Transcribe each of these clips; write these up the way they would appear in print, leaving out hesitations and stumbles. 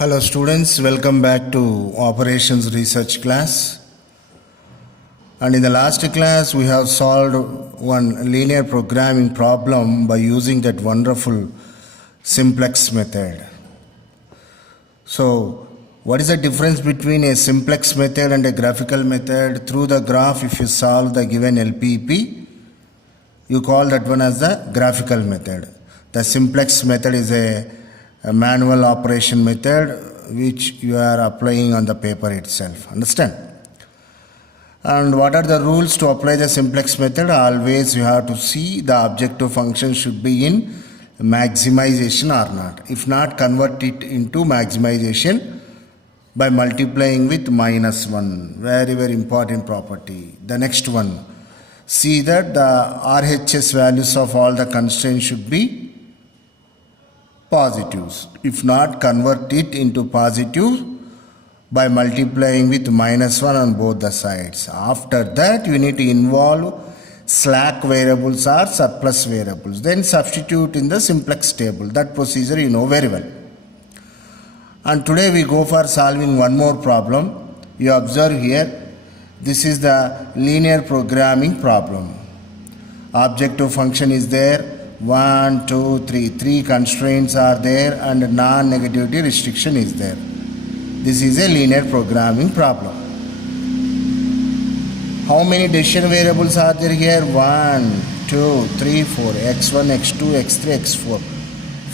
Hello students, welcome back to operations research class. And in the last class we have solved one linear programming problem by using that wonderful simplex method. So what is the difference between a simplex method and a graphical method? Through the graph, if you solve the given LPP, you call that one as the graphical method. The simplex method is a manual operation method which you are applying on the paper itself. Understand? And what are the rules to apply the simplex method? Always you have to see the objective function should be in maximization or not. If not, convert it into maximization by multiplying with -1. Very, very important property. The next one, see that the RHS values of all the constraints should be positives. If not, convert it into positive by multiplying with -1 on both the sides. After that, you need to involve slack variables or surplus variables. Then substitute in the simplex table. That procedure you know very well. And today we go for solving one more problem. You observe here, this is the linear programming problem. Objective function is there. 1, 2, 3. 3 constraints are there and non-negativity restriction is there. This is a linear programming problem. How many decision variables are there here? 1, 2, 3, 4. x1, x2, x3, x4.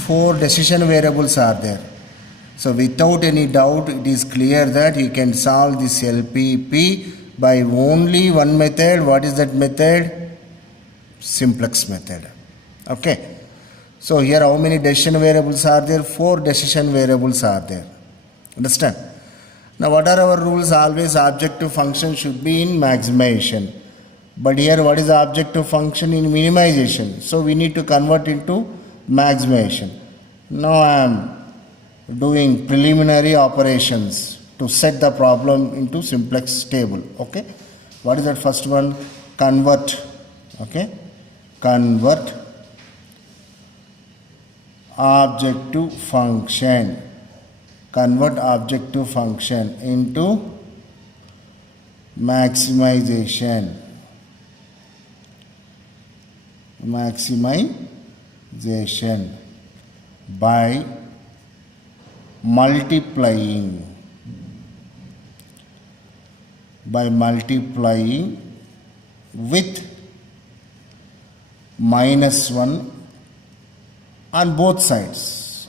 4 decision variables are there. So without any doubt, it is clear that you can solve this LPP by only one method. What is that method? Simplex method. Okay. So here how many decision variables are there? 4 decision variables are there. Understand? Now what are our rules? Always objective function should be in maximization. But here what is the objective function? In minimization. So we need to convert into maximization. Now I am doing preliminary operations to set the problem into simplex table. Okay. What is that first one? Convert. Okay. Convert objective function. Convert objective function into maximization. Maximization by multiplying with -1 on both sides.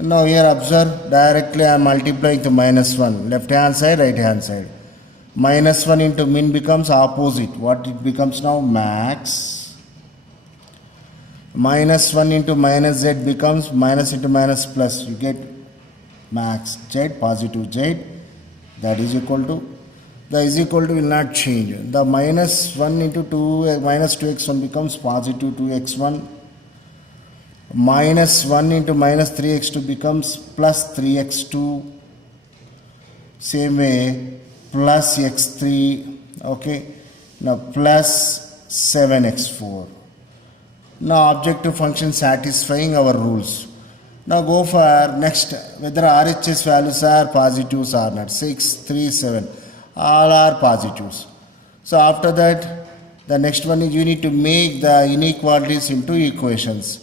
Now here observe, directly I am multiplying to -1. Left hand side, right hand side. -1 into min becomes opposite. What it becomes now? Max. -1 into -z becomes minus into minus plus. You get max z, positive z. That is equal to, the is equal to will not change. The -1 into 2, minus 2x1 becomes positive 2x1. -1 into minus 3x2 becomes plus 3x2. Same way, plus x3. Okay. Now plus 7x4. Now objective function satisfying our rules. Now go for next, whether RHS values are positives or not. 6, 3, 7. All are positives. So after that, the next one is you need to make the inequalities into equations.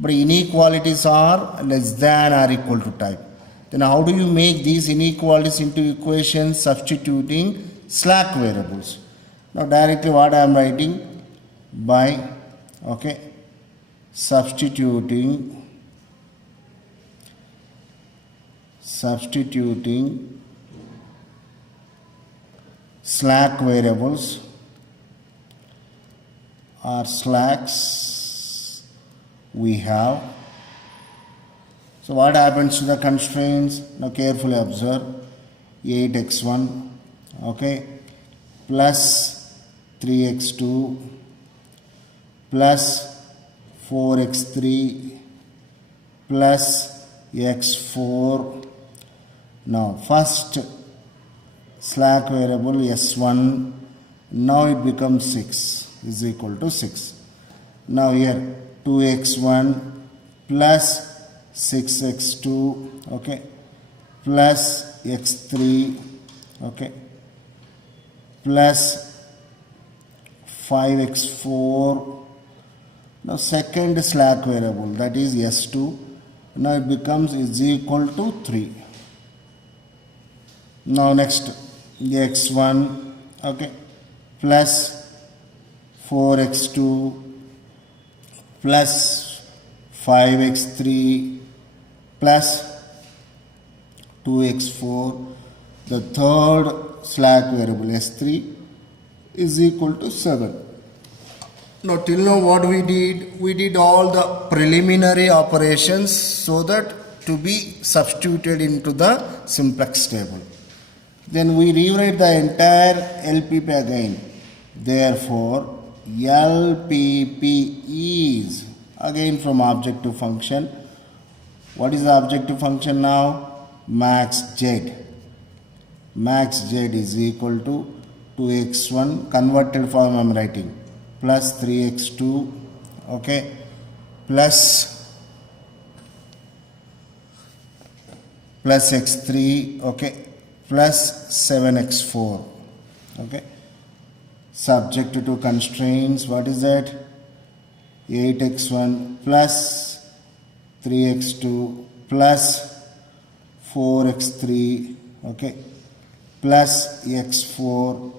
But inequalities are less than or equal to type. Then how do you make these inequalities into equations? Substituting slack variables. Now directly what I am writing? By, okay, substituting slack variables or slacks we have. So what happens to the constraints? Now carefully observe. 8x1, okay, plus 3x2 plus 4x3 plus x4. Now first slack variable S1, now it becomes 6 is equal to 6. Now here 2x1 plus 6x2, okay, plus x3, okay, plus 5x4. Now second slack variable, that is s2. Now it becomes is equal to 3. Now next x1, okay, plus 4x2 plus 5x3 plus 2x4. The third slack variable s3 is equal to 7. Now till now what we did all the preliminary operations so that to be substituted into the simplex table. Then we rewrite the entire LPP again. Therefore, LPP is again from objective function. What is the objective function now? Max Z. Max Z is equal to 2x1 converted form I am writing plus 3x2, okay, plus x3, okay, plus 7x4, okay, subject to constraints. What is that? 8x1 plus 3x2 plus 4x3, okay, plus x4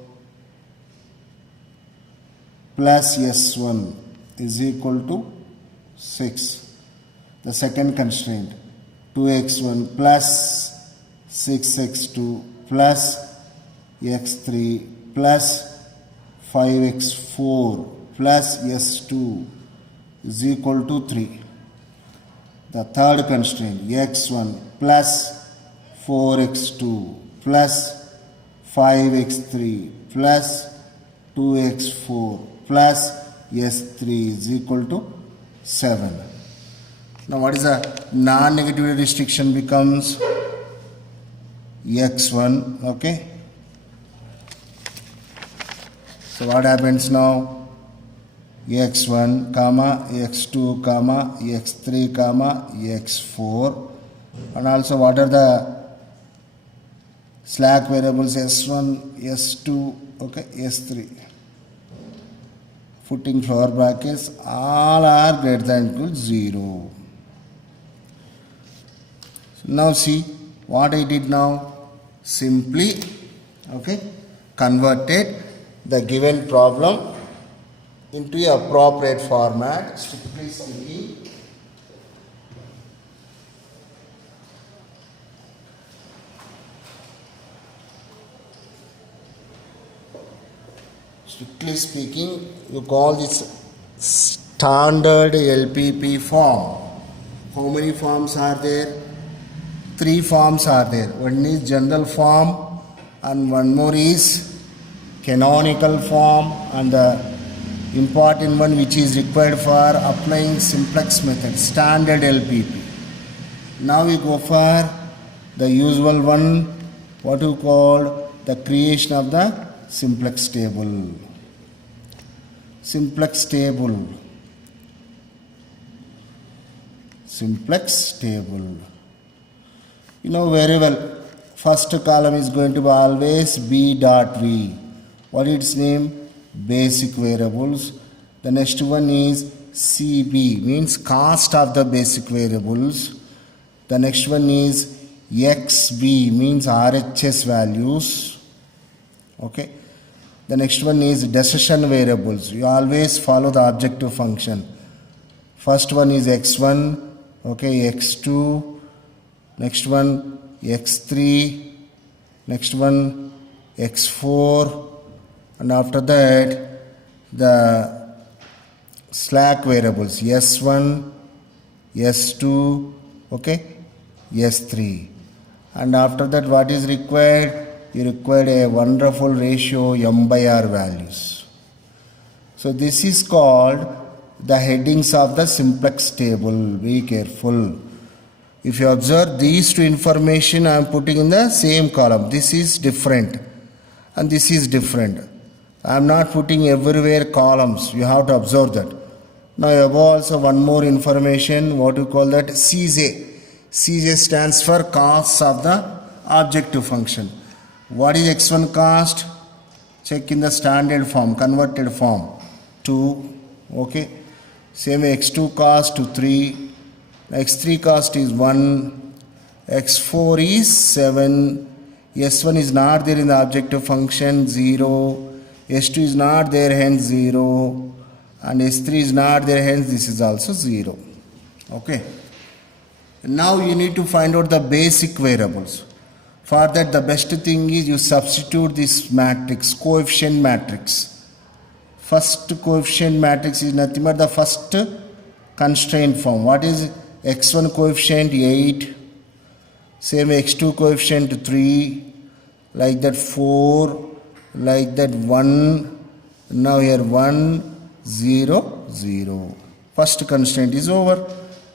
plus s1 is equal to 6. The second constraint, 2x1 plus 6x2 plus x3 plus 5x4 plus s2 is equal to 3. The third constraint, x1 plus 4x2 plus 5x3 plus 2x4 plus s3 is equal to 7. Now what is the non-negative restriction becomes x1, okay. So what happens now? x1 comma x2 comma x3 comma x4, and also what are the slack variables? s1, s2, okay, s3. Putting floor brackets, all are greater than equal to 0. So now see what I did now. Simply, okay, converted the given problem into a appropriate format. Strictly speaking, you call this standard LPP form. How many forms are there? 3 forms are there. One is general form and one more is canonical form, and the important one which is required for applying simplex method, standard LPP. Now we go for the usual one, what you call the creation of the simplex table. Simplex table. You know very well, first column is going to be always B dot V. What is its name? Basic variables. The next one is CB, means cost of the basic variables. The next one is XB, means RHS values. Okay. The next one is decision variables. You always follow the objective function. First one is x1, okay, x2, next one x3, next one x4, and after that the slack variables s1, s2, okay, s3, and after that what is required? You require a wonderful ratio m by r values. So this is called the headings of the simplex table. Be careful. If you observe these two information I am putting in the same column. This is different and this is different. I am not putting everywhere columns. You have to observe that. Now above also one more information, what you call that, Cj. Cj stands for cost of the objective function. What is x1 cost? Check in the standard form, converted form, 2. Okay. Same x2 cost to 3. x3 cost is 1. x4 is 7. s1 is not there in the objective function, 0. s2 is not there, hence 0. And s3 is not there, hence this is also 0. Okay. Now you need to find out the basic variables. For that, the best thing is you substitute this matrix, coefficient matrix. First coefficient matrix is nothing but the first constraint form. What is x1 coefficient? 8. Same x2 coefficient 3. Like that 4. Like that 1. Now here 1, 0, 0. First constraint is over.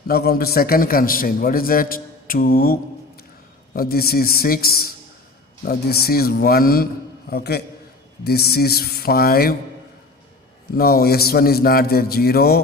Now come to second constraint. What is that? 2. Now this is 6. Now this is 1. Okay. This is 5. Now s1 is not there, 0.